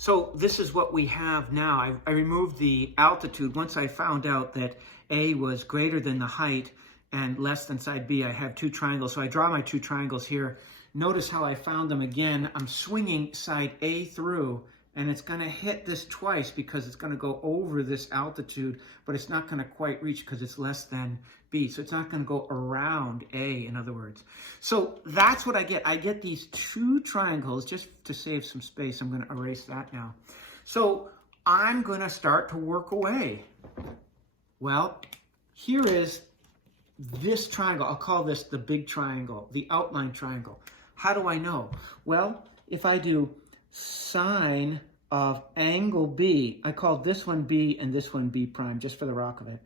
So this is what we have now. I removed the altitude. Once I found out that A was greater than the height and less than side B, I have two triangles. So I draw my two triangles here. Notice how I found them again. I'm swinging side A through, and it's going to hit this twice because it's going to go over this altitude, but it's not going to quite reach because it's less than B. So it's not going to go around A, in other words. So that's what I get. I get these two triangles. Just to save some space, I'm going to erase that now. So I'm going to start to work away. Well, here is this triangle. I'll call this the big triangle, the outline triangle. How do I know? Well, if I do sine of angle B, I call this one B and this one B prime, just for the rock of it,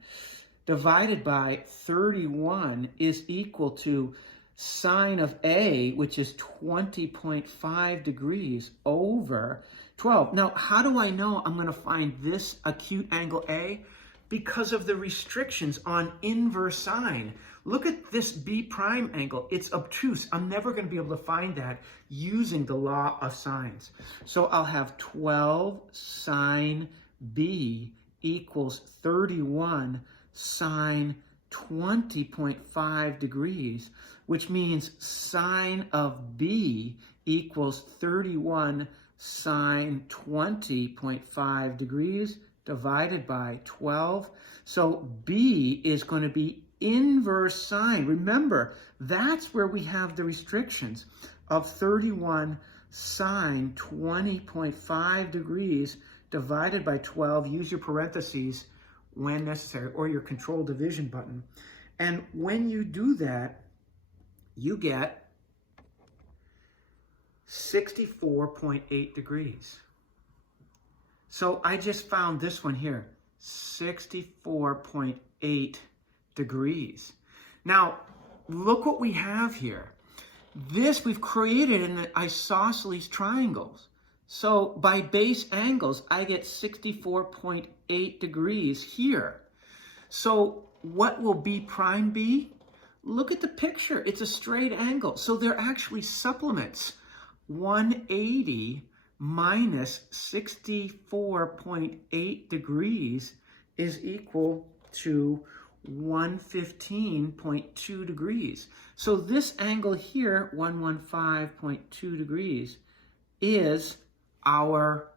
divided by 31 is equal to sine of A, which is 20.5 degrees, over 12. Now, how do I know I'm going to find this acute angle A? Because of the restrictions on inverse sine. Look at this B prime angle. It's obtuse. I'm never going to be able to find that using the law of sines. So I'll have 12 sine B equals 31 sine 20.5 degrees, which means sine of B equals 31 sine 20.5 degrees divided by 12. So B is going to be inverse sine. Remember, that's where we have the restrictions of 31 sine 20.5 degrees divided by 12. Use your parentheses when necessary, or your control division button. And when you do that, you get 64.8 degrees. So I just found this one here, 64.8 degrees. Now, look what we have here. This we've created in the isosceles triangles. So by base angles, I get 64.8 degrees here. So what will B prime be? Look at the picture. It's a straight angle. So they're actually supplements. 180 minus 64.8 degrees is equal to 115.2 degrees. So this angle here, 115.2 degrees, is our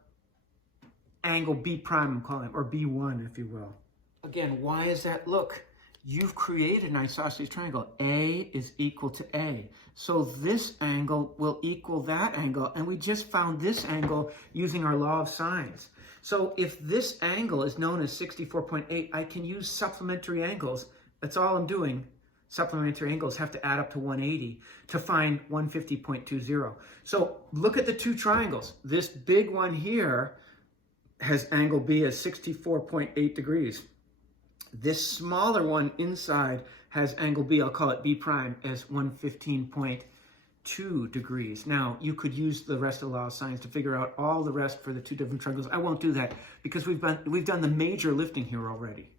angle B prime, I'm calling it, or B1, if you will. Again, why is that? Look, you've created an isosceles triangle. A is equal to A. So this angle will equal that angle, and we just found this angle using our law of sines. So if this angle is known as 64.8, I can use supplementary angles. That's all I'm doing. Supplementary angles have to add up to 180 to find 150.20. So look at the two triangles. This big one here has angle B as 64.8 degrees. This smaller one inside has angle B, I'll call it B prime, as 115.2 degrees. Now, you could use the rest of the law of sines to figure out all the rest for the two different triangles. I won't do that because we've done the major lifting here already.